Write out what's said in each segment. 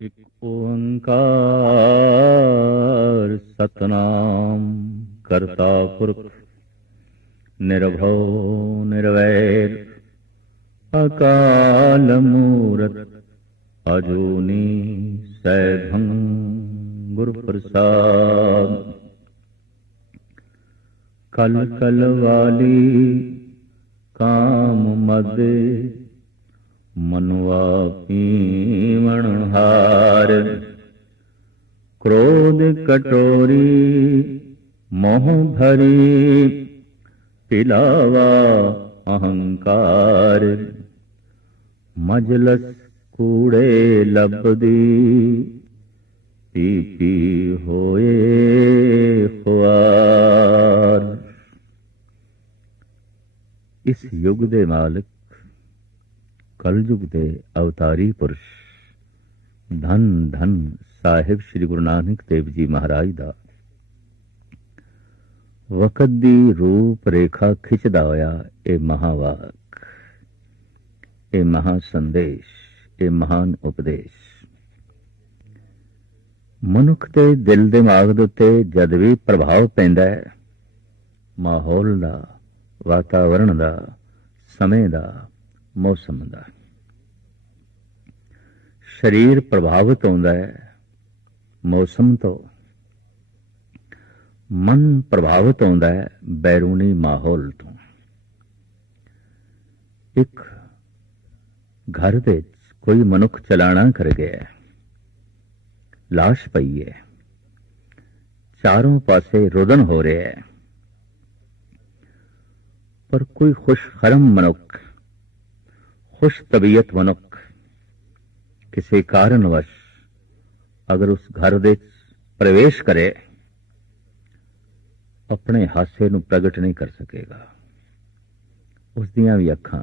ਇਕ ਓੰਕਾਰ ਸਤਨਾਮ ਕਰਤਾ ਪੁਰਖ ਨਿਰਭਉ ਨਿਰਵੈਰ ਅਕਾਲ ਮੂਰਤ ਅਜੂਨੀ ਸੈਭੰ ਗੁਰ ਪ੍ਰਸਾਦ। ਕਲ ਕਲ ਵਾਲੀ ਕਾਮ ਮਦ ਮਨੁਆ ਪੀਵਣ ਹਾਰ। ਕ੍ਰੋਧ ਕਟੋਰੀ ਮੋਹ ਭਰੀ ਪਿਲਾਵਾ ਅਹੰਕਾਰ। ਮਜਲਸ ਕੂੜੇ ਲਬਦੀ ਪੀ ਪੀ ਹੋਏ ਖੁਆਰ। ਇਸ ਯੁੱਗ ਦੇ ਮਾਲਕ ਕਲਯੁਗ ਦੇ ਅਵਤਾਰੀ ਪੁਰਸ਼ ਧੰਨ ਧੰਨ ਸਾਹਿਬ ਸ੍ਰੀ ਗੁਰੂ ਨਾਨਕ ਦੇਵ ਜੀ ਮਹਾਰਾਜ ਦਾ ਵਕਤ ਦੀ ਰੂਪ ਰੇਖਾ ਖਿੱਚਦਾ ਹੋਇਆ ਇਹ ਮਹਾਵਾਕ, ਇਹ ਮਹਾ ਸੰਦੇਸ਼, ਇਹ ਮਹਾਨ ਉਪਦੇਸ਼ ਮਨੁੱਖ ਦੇ ਦਿਲ ਦਿਮਾਗ ਦੇ ਉੱਤੇ ਜਦ ਵੀ ਪ੍ਰਭਾਵ ਪੈਂਦਾ ਹੈ, ਮਾਹੌਲ ਦਾ, ਵਾਤਾਵਰਣ ਦਾ, ਸਮੇਂ ਦਾ, ਮੌਸਮ ਦਾ, ਸਰੀਰ ਪ੍ਰਭਾਵਿਤ ਹੁੰਦਾ ਹੈ ਮੌਸਮ ਤੋਂ, ਮਨ ਪ੍ਰਭਾਵਿਤ ਹੁੰਦਾ ਹੈ ਬੈਰੂਨੀ ਮਾਹੌਲ ਤੋਂ। ਇੱਕ ਘਰ ਵਿੱਚ ਕੋਈ ਮਨੁੱਖ ਚਲਾਣਾ ਕਰ ਗਿਆ, ਲਾਸ਼ ਪਈ ਹੈ, ਚਾਰੋਂ ਪਾਸੇ ਰੁਦਨ ਹੋ ਰਿਹਾ ਹੈ, ਪਰ ਕੋਈ ਖੁਸ਼ਖਰਮ ਮਨੁੱਖ, खुश तबीयत मनुख किसी कारणवश अगर उस घर दे प्रवेश करे, अपने हासे नूं प्रगट नहीं कर सकेगा। उस दियां भी अखां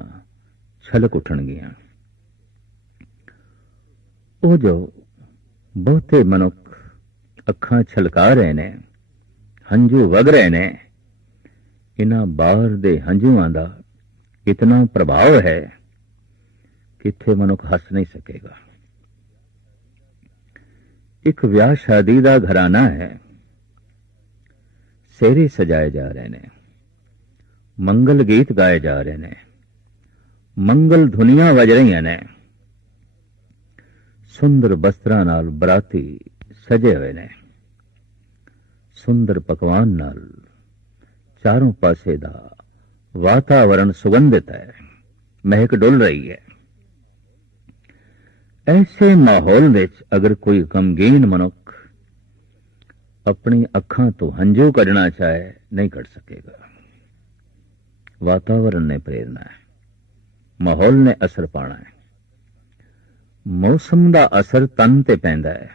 छलक उठणगियां। वो जो बहुते मनुख अखां छलका रहे ने, हंझू वग रहे ने, इन्हां बाहर दे हंझूआं दा इतना प्रभाव है किथे मनुख हस नहीं सकेगा। एक विआह शादी का घराना है, सेहरे सजाए जा रहे ने, मंगल गीत गाए जा रहे ने, मंगल धुनियां वज रही ने, सुंदर बस्त्रां नाल बराती सजे हुए ने, सुंदर पकवान नाल चारों पासे दा वातावरण सुगंधित है, महक डुल रही है। ऐसे माहौल विच अगर कोई गमगीन मनुख अपनी अखां तो हंझू कढ़ना चाहे, नहीं कढ़ सकेगा। वातावरण ने प्रेरना है, माहौल ने असर पाना है, मौसम का असर तन ते पैंदा है।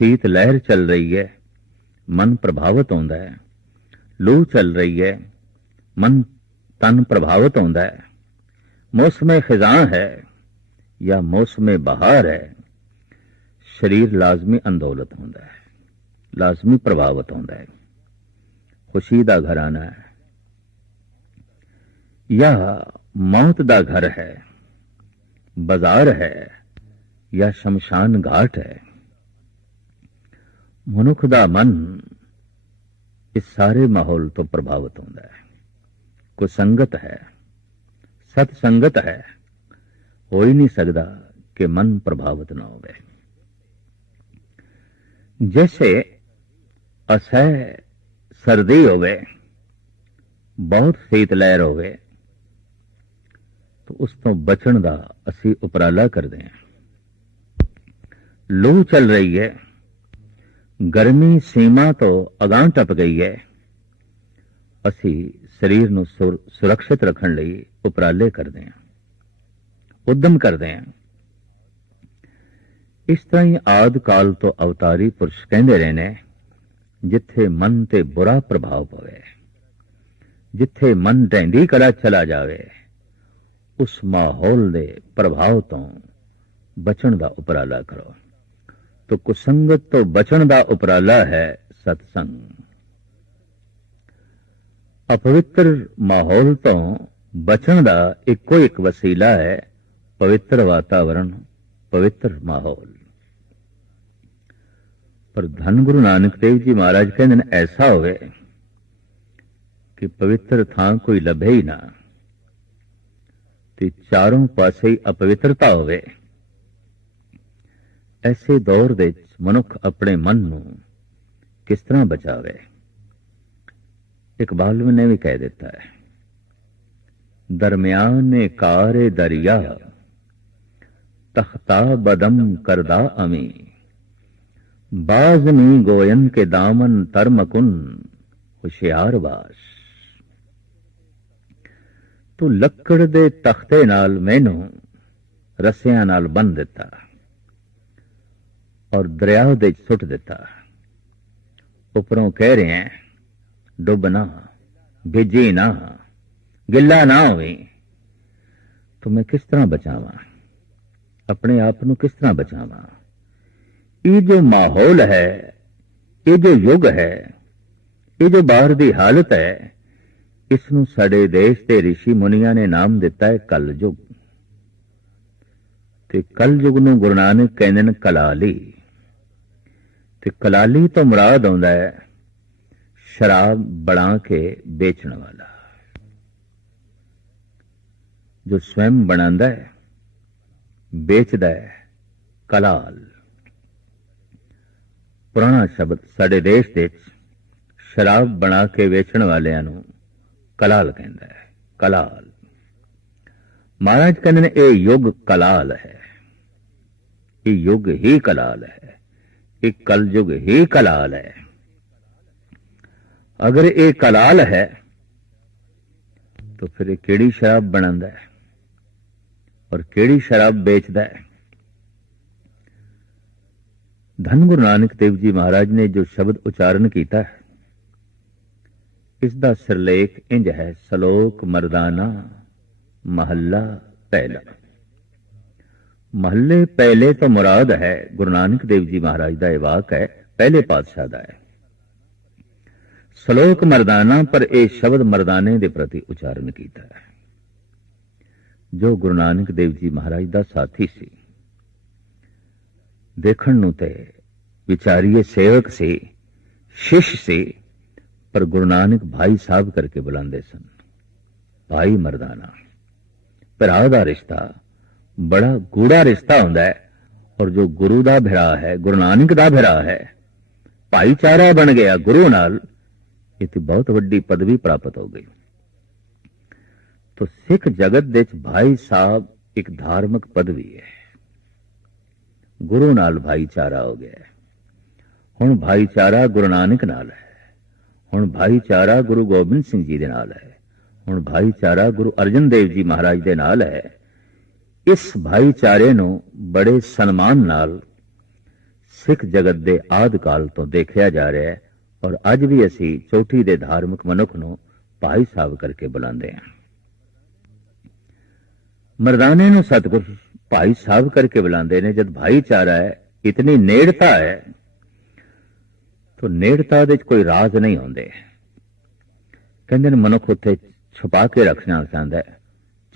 शीत लहर चल रही है, मन प्रभावित होता है, लू चल रही है, मन तन प्रभावित होता है। मौसम खिजां है या मौसम बहार है, शरीर लाजमी अंदोलत होता है, लाजमी प्रभावित होता है। खुशी का घराना है या मौत का घर है, बाजार है या शमशान घाट है, मनुख का मन इस सारे माहौल तो प्रभावित होता है। कुसंगत है, सतसंगत है, हो ही नहीं सकता कि मन प्रभावित ना हो। जैसे असह सर्दी होवे, बहुत शीत लहर होवे, तो उस तो बचन का असी उपराला करते हैं। लू चल रही है, गर्मी सीमा तो अगां टप गई है, असी शरीर नूं सुरक्षित रखने लई उपराले करते हैं, उद्यम करते हैं। इस तरह ही आद काल तो अवतारी पुरुष कहते रहे ने, जिथे मन ते बुरा प्रभाव पवे, जिथे मन ढैंदी कड़ा चला जावे, उस माहौल दे प्रभाव तो बचन का उपराला करो। तो कुसंगत तो बचन का उपराला है सत्संग। अपवित्र माहौल तो बचन का इको एक वसीला है पवित्र वातावरण, पवित्र माहौल। पर धन गुरु नानक देव जी महाराज कहते हैं ऐसा होवे कि पवित्र थां कोई लभे ही ना ते चारों पासे ही अपवित्रता होवे। ऐसे दौर दे मनुख अपने मन नूं किस तरह बचावे। इकबाल ने भी कह देता है, दरमियाने कारे दरिया तख्ता बदम करदा अमी, बाजनी गोयन के दामन तरमकुन हुशियार बास। तू लक्कड़ दे तख्ते नाल मैनू रस्सियां नाल बन दिता और दरिया दे सुट दिता। उपरों कह रहे हैं डुब ना, भिजी ना, गिला ना होवे। तो मैं किस तरह बचावा, अपने आप नू किस तरह बचावा। ये जो माहौल है, ये जो युग है, ये जो बाहर दी हालत है, इसनू साडे देश के ऋषि मुनियां ने नाम दिता है कल युग। ते कल युग नू गुरु नानक कहंदे ने कलाली। ते कलाली तो मुराद आउंदा है शराब बना के बेचण वाला, जो स्वयं बनांदा है बेचदा है, कलाल। पुराना शब्द साडे देश दे शराब बना के वेचण वालियां नूं कलाल कहंदा है, कलाल। महाराज कहंदे ने ये युग कलाल है, ये युग ही कलाल है, ये कल युग ही कलाल है। अगर ये कलाल है तो फिर ये केड़ी शराब बनांदा है और केड़ी शराब बेचदा है। धन गुरु नानक देव जी महाराज ने जो शब्द उच्चारण किया है, इसका सिरलेख इंज है, सलोक मर्दाना महला पहला। महले पहले तो मुराद है गुरु नानक देव जी महाराज का यह वाक है, पहले पातशाह का है। सलोक मर्दाना पर यह शब्द मर्दाने के प्रति उच्चारण किया है। जो गुरु नानक देव जी महाराज का साथी सी, देखण नूं ते विचारीए सेवक से, शिष्य से, पर गुरु नानक भाई साहब करके बुलांदे सन। भाई मर्दाना, भरा दा रिश्ता बड़ा गूढ़ा रिश्ता हुंदा है। और जो गुरु दा भरा है, गुरु नानक दा भरा है, भाईचारा बन गया गुरु नाल, ये तो बहुत वड्डी पदवी प्राप्त हो गई। तो सिख जगत दे भाई साहब एक धार्मिक पदवी है। गुरु नाल भाईचारा हो गया है। हुण भाईचारा गुरु नानक नाल है, हुण भाईचारा गुरु गोबिंद सिंह जी दे नाल है, हुण भाईचारा गुरु अर्जन देव जी महाराज दे नाल है। इस भाईचारे नूं बड़े सन्मान नाल सिख जगत दे आदि काल तो देखिया जा रहा है। और अज भी असी चौथी दे धार्मिक मनुख नूं भाई साहब करके बुलांदे हैं। मर्दाने नूं सतगुर भाई साहब करके बुलांदे ने। जब भाईचारा है, इतनी नेड़ता है, तो नेड़ता दे कोई राज नहीं होंदे। कहंदे ने मनुख उत्थे छुपा के रखना चाहता है,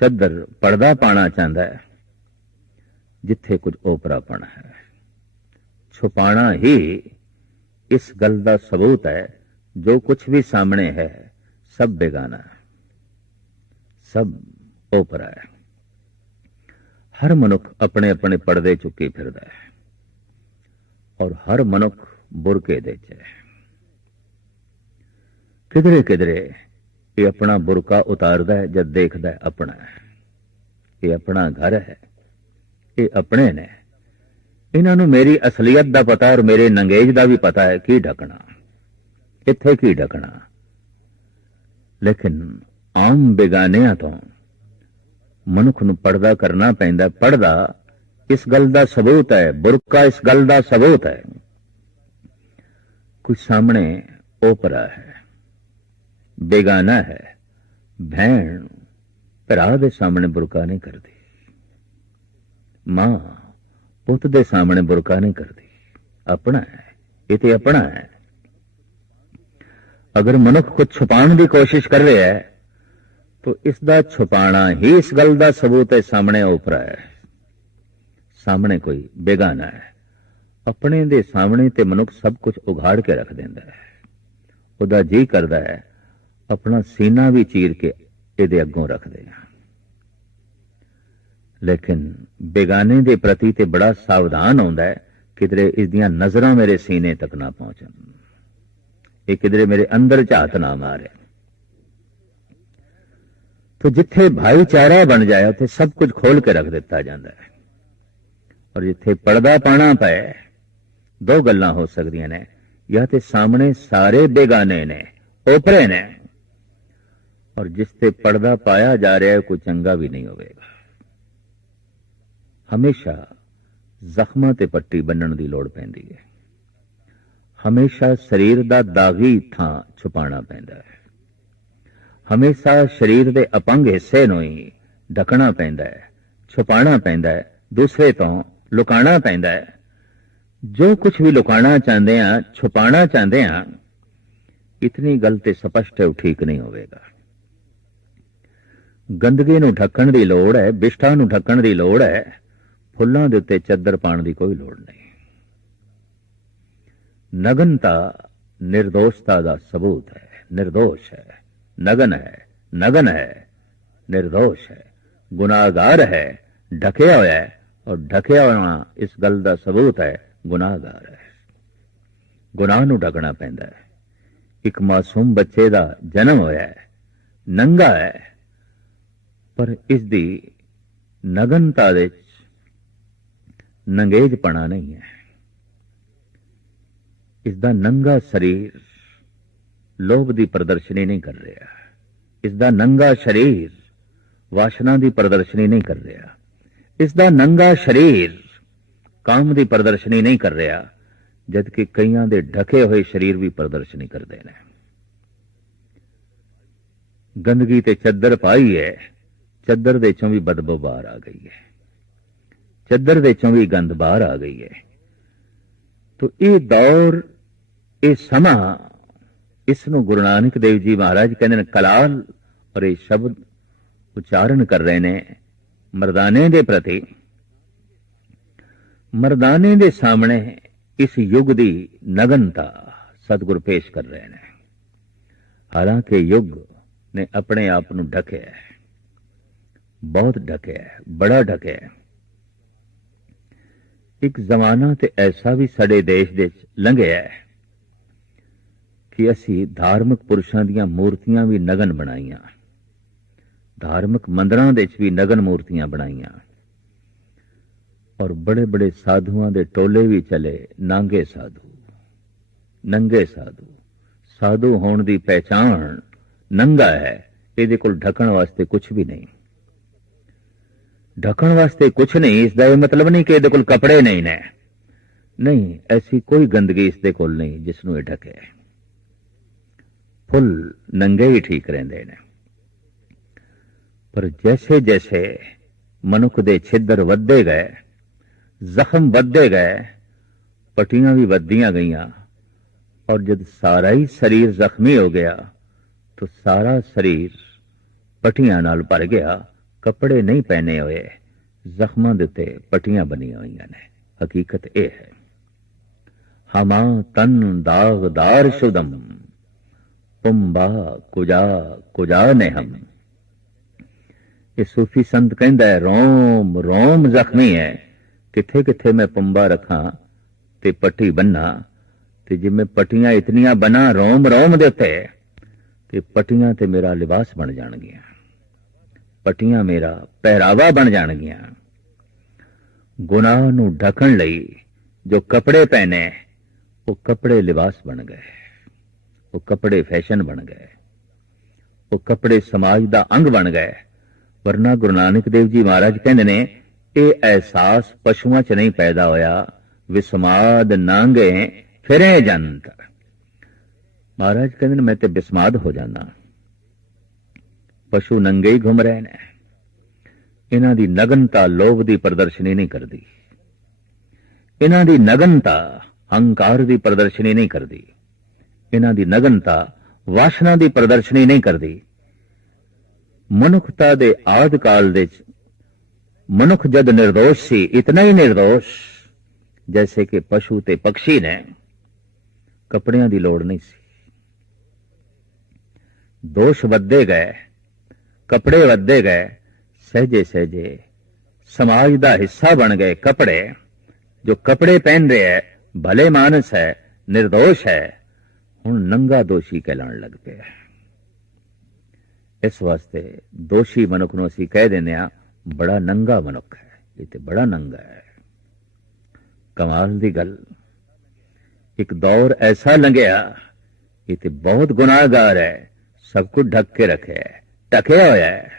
चदर पर्दा पाना चाहता है, जिथे कुछ ओपरापन है। छुपाना ही इस गल का सबूत है। जो कुछ भी सामने है सब बेगाना है, सब ओपरा है। हर मनुख अपने अपने पर्दे चुकी फिरदा है और हर मनुख बुरके दे च है। किधरे किधरे ये अपना बुरका उतारदा है जब देखदा है अपना है। ये अपना घर है, ये अपने ने। इन्हों मेरी असलियत का पता और मेरे नंगेज का भी पता है की ढकना, इत्थे की ढकना। लेकिन आम बेगानियां तो मनुख नूं पर्दा करना पैंदा। पर्दा इस गल का सबूत है, बुरका इस गल का सबूत है। कुछ सामने ओपरा है, बेगाना है। भैन भरा दे सामने बुरका नहीं करती, मां पुत दे सामने बुरका नहीं करती। अपना है, ये तो अपना है। अगर मनुख कुछ छुपाने की कोशिश कर रहा है तो इसका छुपाना ही इस गल का सबूत है, सामने ओपरा है, ਸਾਹਮਣੇ ਕੋਈ ਬੇਗਾਨਾ ਹੈ। ਆਪਣੇ ਦੇ ਸਾਹਮਣੇ ਤੇ ਮਨੁੱਖ ਸਭ ਕੁਝ ਉਘਾੜ ਕੇ ਰੱਖ ਦਿੰਦਾ ਹੈ। ਉਹਦਾ ਜੀ ਕਰਦਾ ਹੈ ਆਪਣਾ ਸੀਨਾ ਵੀ ਚੀਰ ਕੇ ਇਹਦੇ ਅੱਗੋਂ ਰੱਖ ਦੇਣਾ। ਲੇਕਿਨ ਬੇਗਾਨੇ ਦੇ ਪ੍ਰਤੀ ਤੇ ਬੜਾ ਸਾਵਧਾਨ ਹੁੰਦਾ ਹੈ, ਕਿਧਰੇ ਇਸ ਦੀਆਂ ਨਜ਼ਰਾਂ ਮੇਰੇ ਸੀਨੇ ਤੱਕ ਨਾ ਪਹੁੰਚਣ, ਇਹ ਕਿਧਰੇ ਮੇਰੇ ਅੰਦਰ ਝਾਤ ਨਾ ਮਾਰੇ। तो जिथे भाईचारा बन जाए उथे सब कुछ खोल के रख दिता जाता है, और जिथे पर्दा पाना पे दो गल्लां हो सकदियां ने, या ते सामने सारे बेगाने ने, ओपरे ने, और जिसते पर्दा पाया जा रहा है कोई चंगा भी नहीं होगा। हमेशा जख्मां ते पट्टी बन्नण दी लोड़ पैंदी है, हमेशा शरीर दा दागी थां छुपाना पैंदा है, हमेशा शरीर के अपंग हिस्से नूं ही ढकना पैंदा है, छुपाना पैंदा है, दूसरे तो लुकाना पैंदा है। जो कुछ भी लुकाना चाहते हैं, छुपाना चाहते हैं, इतनी गल ते स्पष्ट है ठीक नहीं होगा। गंदगी नूं ढकण दी लोड़ है, बिष्ठा नूं ढकण दी लोड़ है, फुल्लां दे उत्ते चद्दर पाउण दी कोई लोड़ नहीं। नगनता निर्दोषता दा सबूत है, निर्दोष है, नगन है, निर्दोष है, गुनाहगार है, ढकिया होया है, और ढकिया होना इस गल का सबूत है गुनाहगार है। गुनाह नूं ढकना पैंदा है। एक मासूम बच्चे का जन्म होया है, नंगा है, पर इसकी नगनता दे नंगेजपना नहीं है। इसका नंगा शरीर लोभ की प्रदर्शनी नहीं कर रहा, इसका नंगा शरीर वासना की प्रदर्शनी नहीं कर रहा, इसका नंगा शरीर काम की प्रदर्शनी नहीं कर रहा, जबकि कईयां दे ढके हुए शरीर भी प्रदर्शनी करते हैं। गंदगी ते चद्दर पाई है, चद्दर दे चों भी बदबू बाहर आ गई है, चद्दर दे चों भी गंद बाहर आ गई है। तो ये दौर, ये समा, इसनों गुरु नानक देव जी महाराज कहते हैं कलाल, और ये शब्द उच्चारण कर रहे ने मर्दाने दे प्रति। मर्दाने दे सामने इस युग दी नगनता सतगुरु पेश कर रहे हैं। हालांकि युग ने अपने आप नूं ढकिया है, बहुत ढकिया है, बड़ा ढकिया है। एक जमाना ते ऐसा भी साडे देश दे लंघिया है कि असी धार्मिक पुरुषों दीयां मूर्तियां भी नगन बनाईयां, धार्मिक मंदिरां दे भी नगन मूर्तियां बनाईयां, और बड़े बड़े साधुआं दे टोले भी चले, नांगे साधु, नंगे साधु। साधु होने की पहचान नंगा है, इहदे कोल ढकण वास्ते कुछ भी नहीं, ढकण वास्ते कुछ नहीं। इसका यह मतलब नहीं कि इहदे कोल कपड़े नहीं ने, नहीं, ऐसी कोई गंदगी इसदे कोल नहीं जिसनूं ये ढके। फुल नंगे ही ठीक रहंदे ने। पर जैसे जैसे मनुख दे छिद्र वधदे गए, जख्म वधदे गए, पट्टियां भी वधदियां गईयां, और जब सारा ही शरीर जख्मी हो गया तो सारा शरीर पट्टियां नाल भर गया। कपड़े नहीं पहने हुए, जख्मां दे उत्ते पट्टियां बनियां होईयां ने। हकीकत यह है, हमा तन दागदार शुदम पुंबा कुजा कुजा ने हम। ये सूफी संत कहंदा है रोम रोम जख्मी है, किथे किथे मैं पुंबा रखा ते पट्टी बन्ना, ते जिवें पट्टियां इतनियां बना रोम रोम दे उत्ते, ते पट्टियां ते मेरा लिबास बन जाणगियां, पट्टियां मेरा पहरावा बन जाणगियां। गुनाह नूं ढकण लई जो कपड़े पहने, वो कपड़े लिबास बन गए, वो कपड़े फैशन बन गए, वो कपड़े समाज दा अंग बन गए। वरना गुरु नानक देव जी महाराज कहंदे ने, ये एहसास पशुआं च नहीं पैदा होया, विस्माद नांगे फिरे जंत। महाराज कहंदे ने मैं ते बिस्माद हो जाना, पशु नंगे ही घूम रहे ने। इन्हां दी नगनता लोभ दी प्रदर्शनी नहीं करदी, इन्हां दी नगनता अहंकार दी प्रदर्शनी नहीं करदी, इन्हां दी नगनता वासना दी प्रदर्शनी नहीं करदी। मनुखता दे आद काल दे मनुख जद निर्दोष सी, इतना ही निर्दोष जैसे कि पशु ते पक्षी ने, कपड़ियां दी लोड़ नहीं सी। दोष वधदे गए, कपड़े वधदे गए, सहजे सहजे समाज दा हिस्सा बन गए कपड़े। जो कपड़े पहन रहे है, भले मानस है, निर्दोष है, हुण नंगा दोषी कहलाण लग पिया। इस वास्ते दोषी मनुख नूं असीं कह दिंदे आ बड़ा नंगा मनुख है, ये ते बड़ा नंगा है। कमाल दी गल, एक दौर ऐसा लंघिया, ये ते बहुत गुनाहगार है, सब कुछ ढक के रखे है, ढकिया होया है।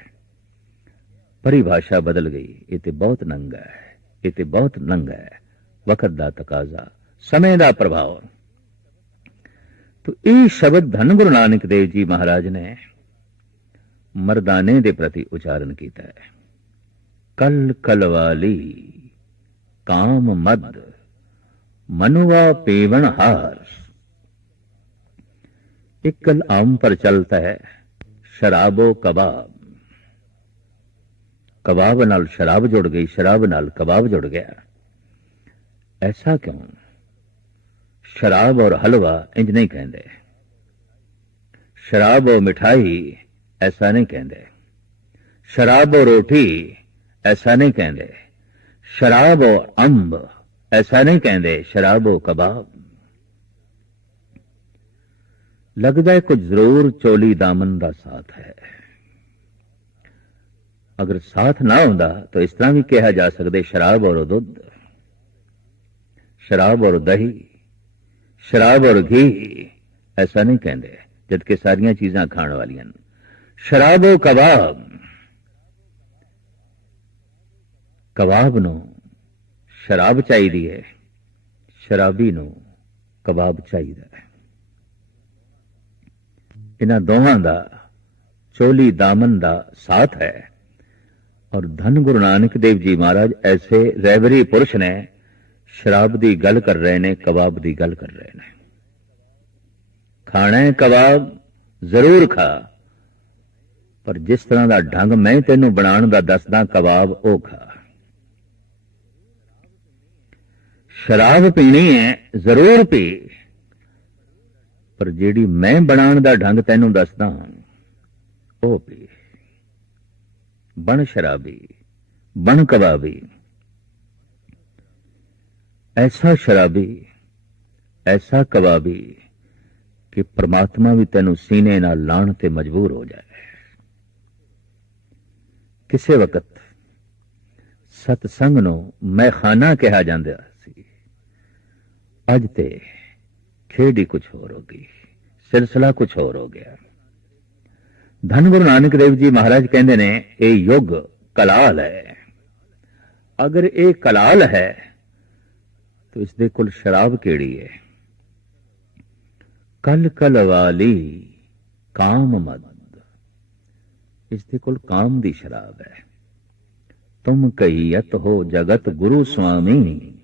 परिभाषा बदल गई, ये ते बहुत नंगा है, ये ते बहुत नंगा है। वक्त दा तकाजा, समय दा प्रभाव। तो ये शब्द धन गुरु नानक देव जी महाराज ने मर्दाने दे प्रति उच्चारण किया है। कल कलवाली काम मद मनुआ पेवण हार। एक कल आम पर चलता है शराबो कबाब। कबाब नाल शराब जुड़ गई, शराब नाल कबाब जुड़ गया। ऐसा क्यों? शराब और हलवा इंज नहीं कहते, शराब और मिठाई ऐसा नहीं कहते, शराब और रोटी ऐसा नहीं कहते, शराब और अंब ऐसा नहीं कहते, शराब और कबाब। लगता है कुछ जरूर चोली दामन का साथ है। अगर साथ ना होता तो इस तरह भी कहा जा सकता शराब और दुध, शराब और दही, शराब और घी ऐसा नहीं कहते, जबकि सारियां चीजां खाने वाली। शराब और कबाब, कबाब नो शराब चाहिए, शराबी नो कबाब चाहिए। इन्हां दोहां दा चोली दामन दा साथ है। और धन गुरु नानक देव जी महाराज ऐसे रहबरी पुरुष ने शराब दी गल कर रहे ने, कबाब दी गल कर रहे ने। खाना है कबाब जरूर खा, पर जिस तरह का ढंग मैं तेनों बनाने का दसदा कबाब ओ खा। शराब पीनी है जरूर पी, पर जेड़ी मैं बनाने का ढंग तेनों दसदा ओ पी। बन शराबी, बन कबाबी। ऐसा शराबी, ऐसा कबाबी कि परमात्मा भी तेनों सीने नाल लाण ते मजबूर हो जाए। किसे वक्त सतसंग नूं मैखाना कहा जांदा सी, अज ते खेड़ी कुछ होर हो गई, सिलसिला कुछ होर हो गया। धन गुरु नानक देव जी महाराज कहते ने ये युग कलाल है। अगर ये कलाल है तो इसदे कोल शराब केड़ी है? कल कल वाली काम मद, इसदे कोल काम दी शराब है। तुम कहियत हो जगत गुरु स्वामी,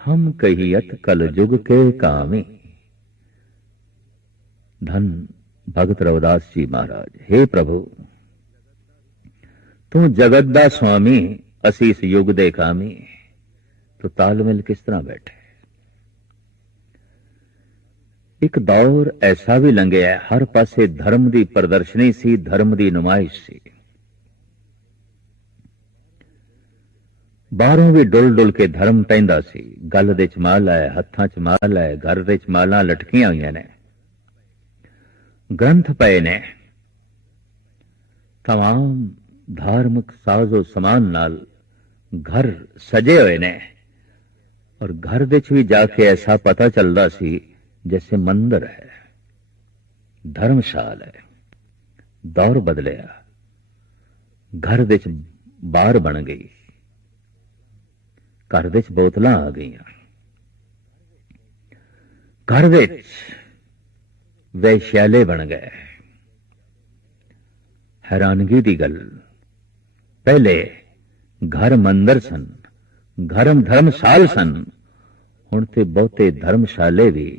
हम कहियत कल जुग के कामी। धन भगत रविदास जी महाराज, हे प्रभु तू जगत दा स्वामी, असी इस युग दे कामी। तो तालमेल किस तरह बैठे? एक दौर ऐसा भी लंघिया, हर पासे धर्म की प्रदर्शनी सी, धर्म की नुमाइश सी। बाहरों भी डुल डुल के धर्म पैंदा सी। गल दे च माल है, हत्थां च माल है, घर दे च मालां लटकियां होईयां ने, ग्रंथ पए ने, तमाम धार्मिक साजो समान नाल घर सजे हुए ने। और घर दे च भी जाके ऐसा पता चलता सी जैसे मंदिर है, धर्मशाल है। दौर बदलिया, घर दे च बार बन गई, घर दे च बोतलां आ गई, घर दे च वैश्याले बन गए। हैरानगी दी गल, पहले घर मंदिर सन, घर धर्मशाल सन, हुण ते बहुते धर्मशाले भी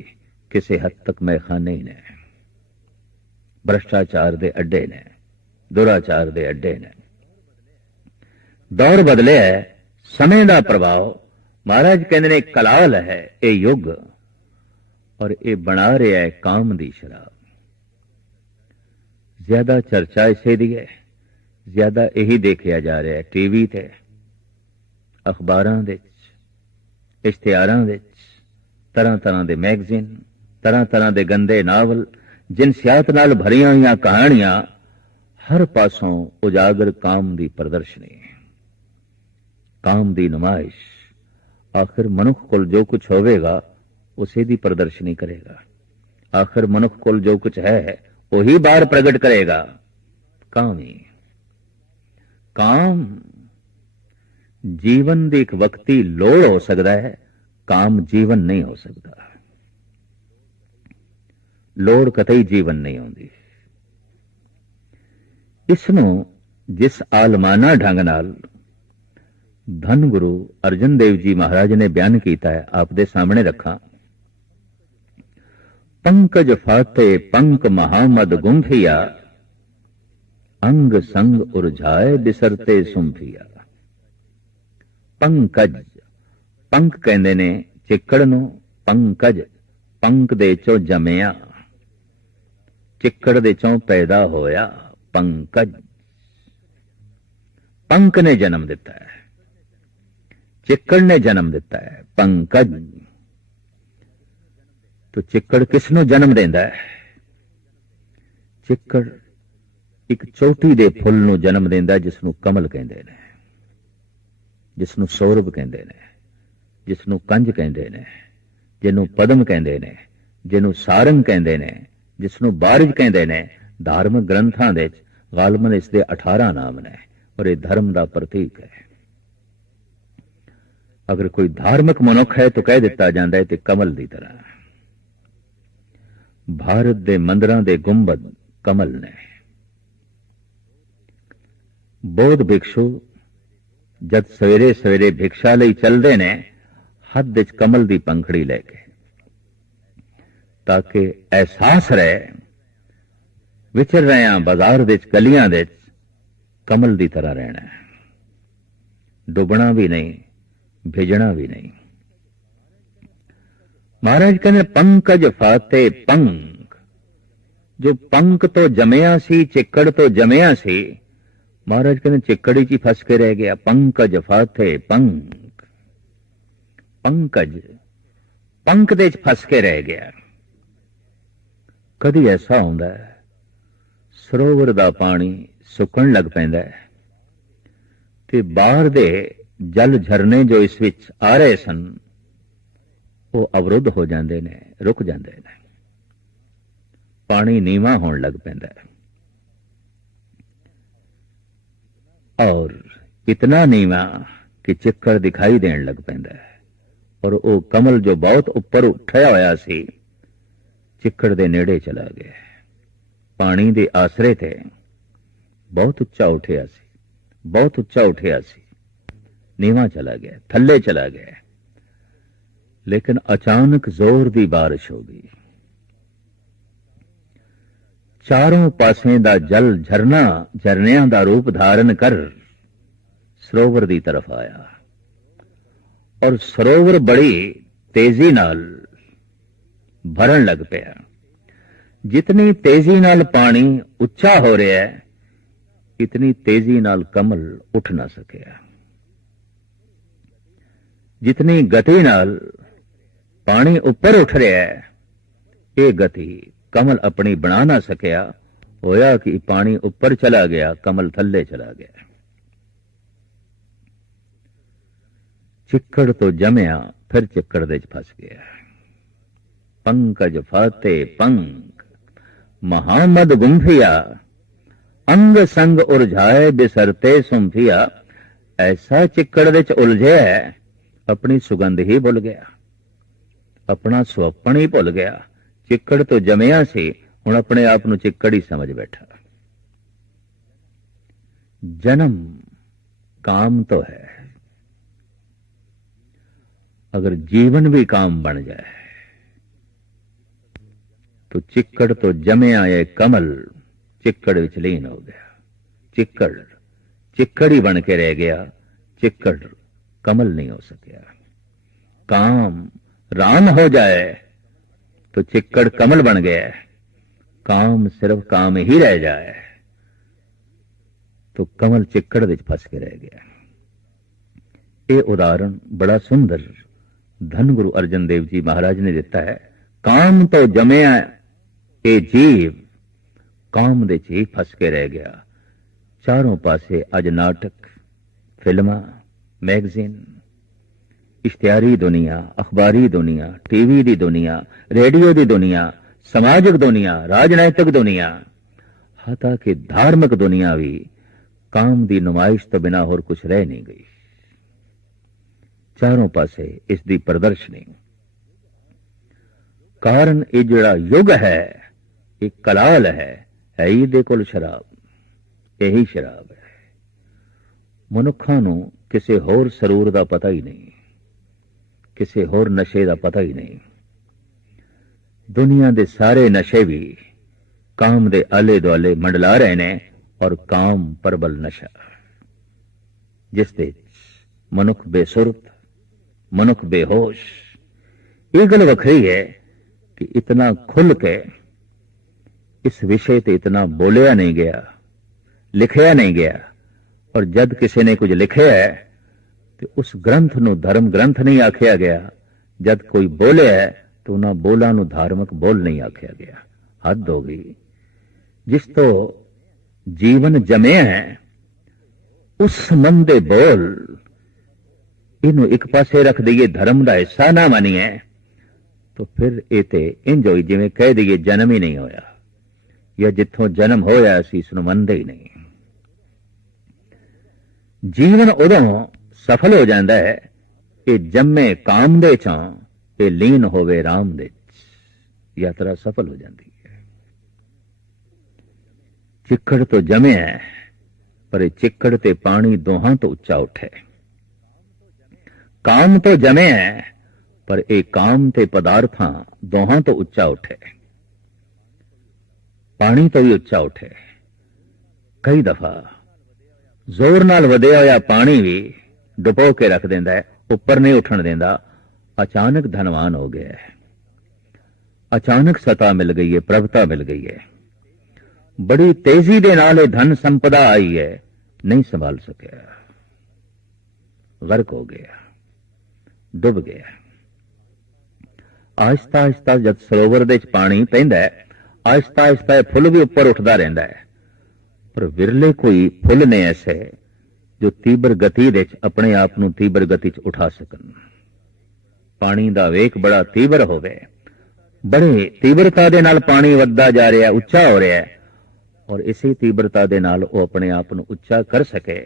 किसी हद तक मैखाने ही ने, भ्रष्टाचार दे अड्डे ने, दुराचार दे अड्डे ने। दौर बदले है, समय का प्रभाव। महाराज कहते ने कलाल है ये युग, और ये बना रहा है काम दी शराब। ज्यादा चर्चा इसे दी है, ज्यादा यही देखा जा रहा है टीवी ते, अखबारां दे, इश्तिहारां दे, तरह तरह के मैगजीन, तरह तरह के गंदे नावल, जिनसियात नाल भरियां हुई कहानियां, हर पासों उजागर काम की प्रदर्शनी, काम की नुमाइश। आखिर मनुख कोल जो कुछ होवेगा उसे दी प्रदर्शनी करेगा। आखिर मनुख कोल जो कुछ है वही बाहर प्रकट करेगा। काम ही काम जीवन की एक वक्ती लोड़ हो सकता है, काम जीवन नहीं हो सकता। लोड़ कतई जीवन नहीं होती। इसनों जिस आलमाना ढंग नाल धन गुरु अर्जन देव जी महाराज ने बयान किया है, आप दे सामने रखा। पंकज फाते पंक महामद गुंफिया, अंग संग उर्झाए बिसरते सुंफिया। पंकज, पंक कहंदे ने चिक्कड़ नूं, पंकज पंक दे चों जमिया, चिक्कड़ दे चों पैदा होया पंकज। पंक ने जन्म दिता है, चिक्कड़ ने जन्म दिता है पंकज। तो चिक्कड़ किसनों जन्म देंदा है? चिक्कड़ एक चोटी दे फुल नूं जन्म देंदा जिसनूं कमल कहंदे ने, जिसनूं सौरभ कहंदे ने, जिसनूं कंज कहंदे ने, जिन्नूं पदम कहंदे ने, जिन्नूं सारंग कहंदे ने, जिसनूं बारिज कहंदे ने। धार्मिक ग्रंथां दे गालबन इसदे 18 नाम ने, और यह धर्म का प्रतीक है। अगर कोई धार्मिक मनुख है तो कह दिता जाता है कि कमल की तरह। भारत दे मंदिरां दे गुंबद कमल ने। बौद्ध भिक्षु जद सवेरे सवेरे भिक्षा लई चलते ने, हथ विच कमल की पंखड़ी लैके, ताकि एहसास रहे विचर रहे हैं बाजार विच गलियां विच कमल की तरह रहना है, डुबना भी नहीं, भिजना भी नहीं। महाराज कहते पंकज फाते पंक, जो पंक तो जमिया सी, चिक्कड़ तो जमिया सी, महाराज कहते चिक्कड़ी च फस के रह गया। पंकज फाते पंक, पंकज पंक दे फस के रह गया। कदी ऐसा होंदा है सरोवर दा पानी सुकन लग पैंदा है ते बाहर दे जल झरने जो इस विच आ रहे सन वो अवरुद्ध हो जाते ने, रुक जाते ने, पानी नीवा होने लग पैंदा है। और इतना नीवा कि चिक्कड़ दिखाई देन लग पैंदा है। और वो कमल जो बहुत ऊपर उठया होया सी, चिक्कड़ दे नेड़े चला गया। पानी दे आसरे थे बहुत उच्चा उठिया सी, बहुत उच्चा उठिया सी, नीवा चला गया, थल्ले चला गया। लेकिन अचानक जोर दी बारिश हो गई। चारों पासें दा जल झरना झरनियां दा रूप धारण कर सरोवर दी तरफ आया, और सरोवर बड़ी तेजी नाल भरन लग पिया। जितनी तेजी नाल पानी उच्चा हो रहा है, इतनी तेजी नाल कमल उठ ना सकिया। जितनी गति नाल पानी ऊपर उठ रहा है, ये गति कमल अपनी बना ना सकिया। होया कि पानी ऊपर चला गया, कमल थल्ले चला गया। चिक्कड़ तो जमया, फिर चिक्कड़ दे फस गया। पंकज फाते पंक महामद गुंफिया, अंग संग उर्झाए बिसरते सुंफिया। ऐसा चिक्कड़ दे उलझे है, अपनी सुगंध ही भुल गया, अपना सुअपन ही भुल गया। चिक्कड़ तो जमिया सी, हुण अपने आप नूं चिक्कड़ ही समझ बैठा। जन्म काम तो है, अगर जीवन भी काम बन जाए तो चिक्कड़ तो जमिया ये कमल चिक्कड़ विच लीन हो गया। चिक्कड़ चिक्कड़ ही बन के रह गया, चिक्कड़ कमल नहीं हो सकिया। काम राम हो जाए तो चिक्कड़ कमल बन गया। काम सिर्फ काम ही रह जाए तो कमल चिक्कड़ विच फस के रह गया। ये उदाहरण बड़ा सुंदर धन गुरु अर्जन देव जी महाराज ने दिता है। काम तो जमया ये जीव, काम दे च फस के रह गया। चारों पासे अज नाटक, फिल्मां, मैगजीन, इश्तिहारी दुनिया, अखबारी दुनिया, टीवी दी दुनिया, रेडियो दी दुनिया, समाजिक दुनिया, राजनैतिक दुनिया, हता कि धार्मिक दुनिया भी काम दी नुमाइश तो बिना होर कुछ रह नहीं गई। चारों पासे इस दी प्रदर्शनी। कारण ये जिहड़ा युग है एक कलाल है ही दे कोल शराब, यही शराब है। मनुखा नूं किसी होर सरूर का पता ही नहीं, किसी होर नशे का पता ही नहीं। दुनिया के सारे नशे भी काम दे आले दुआले मंडला रहे ने और काम प्रबल नशा जिस दे मनुख बेसुरत, मनुख बेहोश। ये गल वखरी है कि इतना खुल के इस विषय ते इतना बोलिया नहीं गया, लिखिया नहीं गया। और जब किसी ने कुछ लिखिया है तो उस ग्रंथ नूं धर्म ग्रंथ नहीं आखिया गया। जब कोई बोलिया है तो उन्हां बोलां नूं धार्मिक बोल नहीं आखिया गया। हद हो गई। जिस तो जीवन जमे है उस मन दे बोल इनू एक पासे रख दईए, धर्म का हिस्सा ना मानीए तो फिर ये ते इंज होई जिवें कह दईए जन्म ही नहीं होया, या जिथों जन्म होया असीं इसनूं मनदे ही नहीं। जीवन उदों सफल हो जाता है कि जम्मे काम दे चों ते लीन होवे राम दे। यात्रा सफल हो जाती है। चिक्कड़ तो जमे है पर चिक्कड़ ते पानी दोहां तो उच्चा उठे। काम तो जमे है पर एक काम ते पदार्थां दोहां तो उच्चा उठे। पानी तो भी उच्चा उठे। कई दफा जोर नाल वधिया होया पानी भी डुबो के रख देंदा है, ऊपर नहीं उठन देंदा। अचानक धनवान हो गया है, अचानक सता मिल गई है, प्रभुता मिल गई है, बड़ी तेजी दे नाल धन संपदा आई है, नहीं संभाल सकिया, गर्क हो गया, डुब गया। आहिस्ता आहिस्ता जब सरोवर दे पानी पैंदा है, आहिस्ता आहिस्ता फुल भी ऊपर उठता रहता है। पर विरले कोई फुल ने ऐसे जो तीव्र गति दे अपने आप नूं तीव्र गति च उठा सकन। पानी दा वेग बड़ा तीव्र होवे, बड़े तीव्रता दे नाल पानी वधदा जा रहा है, उच्चा हो रहा है, और इसी तीव्रता दे नाल वो अपने आप नूं उच्चा कर सके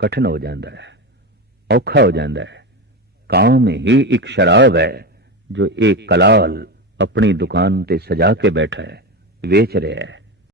कठिन हो जाता है, औखा हो जाता है। काम ही एक शराब है जो एक कलाल अपनी दुकान ते सजा के बैठा है, वेच रहा है।